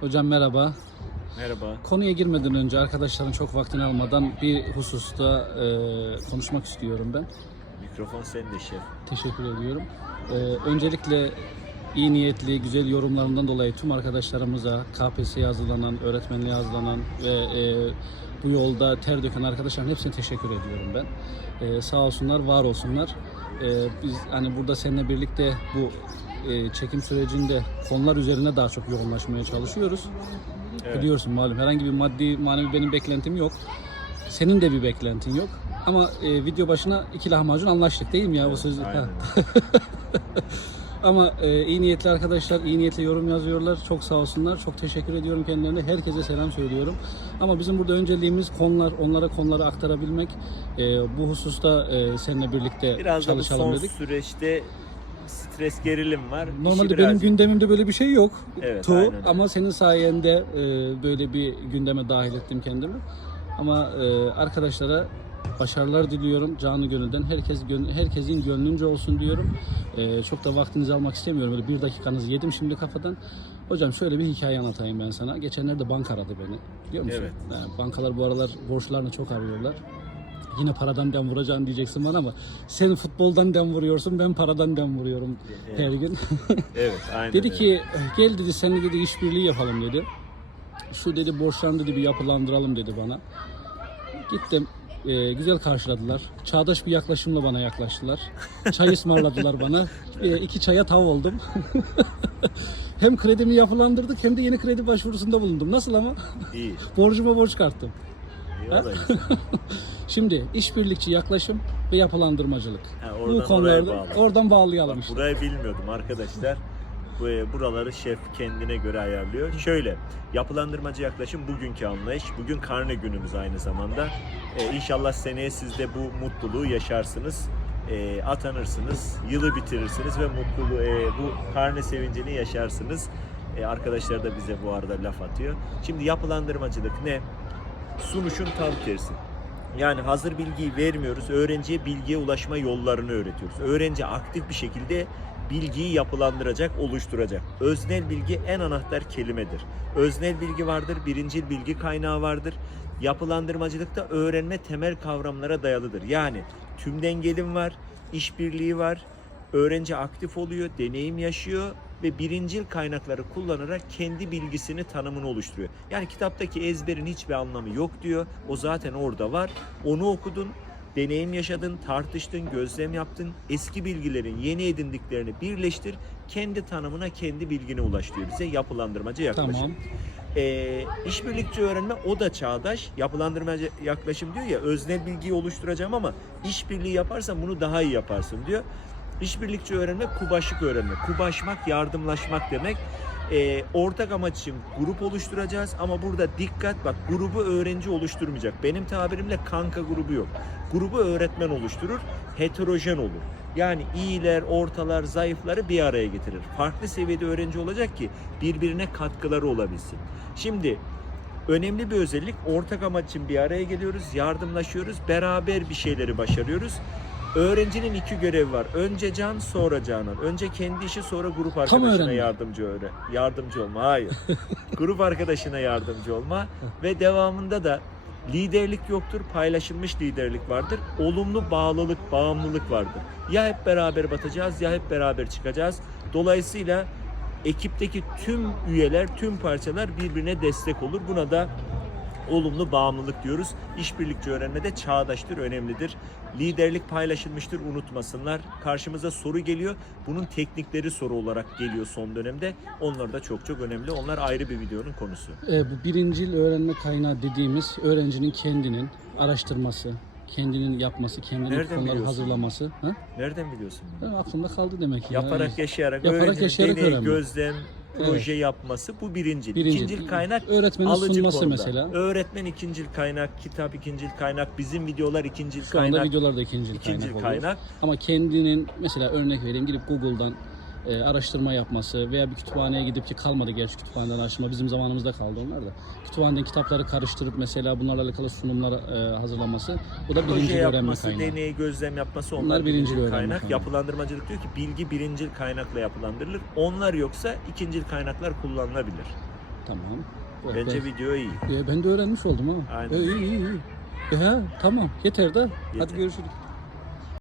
Hocam merhaba. Merhaba. Konuya girmeden önce arkadaşların çok vaktini almadan bir hususta e, konuşmak istiyorum ben. Mikrofon sende şef. Teşekkür ediyorum. E, öncelikle iyi niyetli, güzel yorumlarından dolayı tüm arkadaşlarımıza, KPSS'ye hazırlanan, öğretmenliğe hazırlanan ve e, bu yolda ter döken arkadaşların hepsine teşekkür ediyorum ben. E, sağ olsunlar, var olsunlar. E, biz hani burada seninle birlikte bu e, çekim sürecinde konular üzerine daha çok yoğunlaşmaya çalışıyoruz. Evet. Biliyorsun malum herhangi bir maddi manevi benim beklentim yok. Senin de bir beklentin yok. Ama e, video başına iki lahmacun anlaştık değil mi ya bu sözü? Ama e, iyi niyetli arkadaşlar iyi niyetli yorum yazıyorlar. Çok sağ olsunlar. Çok teşekkür ediyorum kendilerine. Herkese selam söylüyorum. Ama bizim burada önceliğimiz konular, onlara konuları aktarabilmek. E, bu hususta e, seninle birlikte Biraz da bu çalışalım son dedik. süreçte stres gerilim var. İşi Normalde benim birazcık- gündemimde böyle bir şey yok. Evet, Tu. aynen öyle. Ama senin sayende e, böyle bir gündeme dahil ettim kendimi. Ama e, arkadaşlara başarılar diliyorum canı gönülden. Herkes gön- herkesin gönlünce olsun diyorum. E, çok da vaktinizi almak istemiyorum. Böyle bir dakikanızı yedim şimdi kafadan. Hocam şöyle bir hikaye anlatayım ben sana. Geçenlerde banka aradı beni. Biliyor musun? Evet. Yani bankalar bu aralar borçlarını çok arıyorlar. Yine paradan dem vuracağım diyeceksin bana ama sen futboldan dem vuruyorsun ben paradan dem vuruyorum Evet. her gün. Evet, aynen Dedi öyle. ki gel dedi seninle dedi işbirliği yapalım dedi. Şu dedi borçlarını dedi bir yapılandıralım dedi bana. Gittim. e, güzel karşıladılar. Çağdaş bir yaklaşımla bana yaklaştılar. Çay ısmarladılar bana. E, iki çaya tav oldum. hem kredimi yapılandırdık hem de yeni kredi başvurusunda bulundum. Nasıl ama? İyi. Borcuma borç karttım. İyi. Şimdi işbirlikçi yaklaşım ve yapılandırmacılık. Ha, Bu oradan oraya konularda bağlı. oradan bağlayalım işte. Burayı bilmiyordum arkadaşlar. Bu buraları şef kendine göre ayarlıyor. Şöyle, yapılandırmacı yaklaşım bugünkü anlayış. Bugün karne günümüz aynı zamanda. E, inşallah seneye siz de bu mutluluğu yaşarsınız. E, atanırsınız, yılı bitirirsiniz ve mutluluğu, e, bu karne sevincini yaşarsınız. E, arkadaşlar da bize bu arada laf atıyor. Şimdi yapılandırmacılık ne? Sunuşun tam tersi. Yani hazır bilgiyi vermiyoruz. Öğrenciye bilgiye ulaşma yollarını öğretiyoruz. Öğrenci aktif bir şekilde bilgiyi yapılandıracak, oluşturacak. Öznel bilgi en anahtar kelimedir. Öznel bilgi vardır, birincil bilgi kaynağı vardır. Yapılandırmacılıkta öğrenme temel kavramlara dayalıdır. Yani tümden gelim var, işbirliği var, öğrenci aktif oluyor, deneyim yaşıyor ve birincil kaynakları kullanarak kendi bilgisini, tanımını oluşturuyor. Yani kitaptaki ezberin hiçbir anlamı yok diyor. O zaten orada var. Onu okudun, deneyim yaşadın, tartıştın, gözlem yaptın. Eski bilgilerin yeni edindiklerini birleştir. Kendi tanımına, kendi bilgine ulaş diyor bize yapılandırmacı yaklaşım. Tamam. Ee, işbirlikçi öğrenme o da çağdaş. Yapılandırmacı yaklaşım diyor ya öznel bilgiyi oluşturacağım ama işbirliği yaparsan bunu daha iyi yaparsın diyor. İşbirlikçi öğrenme kubaşlık öğrenme. Kubaşmak, yardımlaşmak demek. Ee, ortak amaç için grup oluşturacağız ama burada dikkat bak grubu öğrenci oluşturmayacak. Benim tabirimle kanka grubu yok. Grubu öğretmen oluşturur, heterojen olur. Yani iyiler, ortalar, zayıfları bir araya getirir. Farklı seviyede öğrenci olacak ki birbirine katkıları olabilsin. Şimdi önemli bir özellik ortak amaç için bir araya geliyoruz, yardımlaşıyoruz, beraber bir şeyleri başarıyoruz. Öğrencinin iki görevi var. Önce can, sonra canan. Önce kendi işi, sonra grup arkadaşına öğrenme. yardımcı öğre. Yardımcı olma. Hayır. grup arkadaşına yardımcı olma ve devamında da liderlik yoktur, paylaşılmış liderlik vardır. Olumlu bağlılık, bağımlılık vardır. Ya hep beraber batacağız ya hep beraber çıkacağız. Dolayısıyla ekipteki tüm üyeler, tüm parçalar birbirine destek olur. Buna da olumlu bağımlılık diyoruz. İşbirlikçi öğrenmede çağdaştır, önemlidir. Liderlik paylaşılmıştır, unutmasınlar. Karşımıza soru geliyor. Bunun teknikleri soru olarak geliyor son dönemde. Onlar da çok çok önemli. Onlar ayrı bir videonun konusu. E, bu birincil öğrenme kaynağı dediğimiz öğrencinin kendinin araştırması, kendinin yapması, kendinin Nereden konuları biliyorsun? hazırlaması. Ha? Nereden biliyorsun bunu? Ben aklımda kaldı demek ki. Yaparak Yani. yaşayarak, Yaparak öğrencinin yaşayarak deney, öğrenme. gözlem, proje yapması bu birincil. Birincil. İkincil kaynak Öğretmenin alıcı sunması konuda. mesela. Öğretmen ikincil kaynak, kitap ikincil kaynak, bizim videolar ikincil Şu anda kaynak. videolarda ikinci ikincil kaynak oluyor. kaynak. Ama kendinin mesela örnek vereyim gidip Google'dan e, araştırma yapması veya bir kütüphaneye gidip ki kalmadı gerçi kütüphaneden araştırma bizim zamanımızda kaldı onlar da. Kütüphaneden kitapları karıştırıp mesela bunlarla alakalı sunumlar e, hazırlaması bu da Proje birinci öğrenme yapması, kaynağı. deney, gözlem yapması onlar, Bunlar birinci öğrenme kaynak. kaynağı. Yapılandırmacılık diyor ki bilgi birincil kaynakla yapılandırılır. Onlar yoksa ikincil kaynaklar kullanılabilir. Tamam. Bak, Bence ben, video iyi. E, ben de öğrenmiş oldum ha. Aynen. E, iyi iyi iyi. E, ha, tamam yeter de. Yeter. Hadi görüşürüz.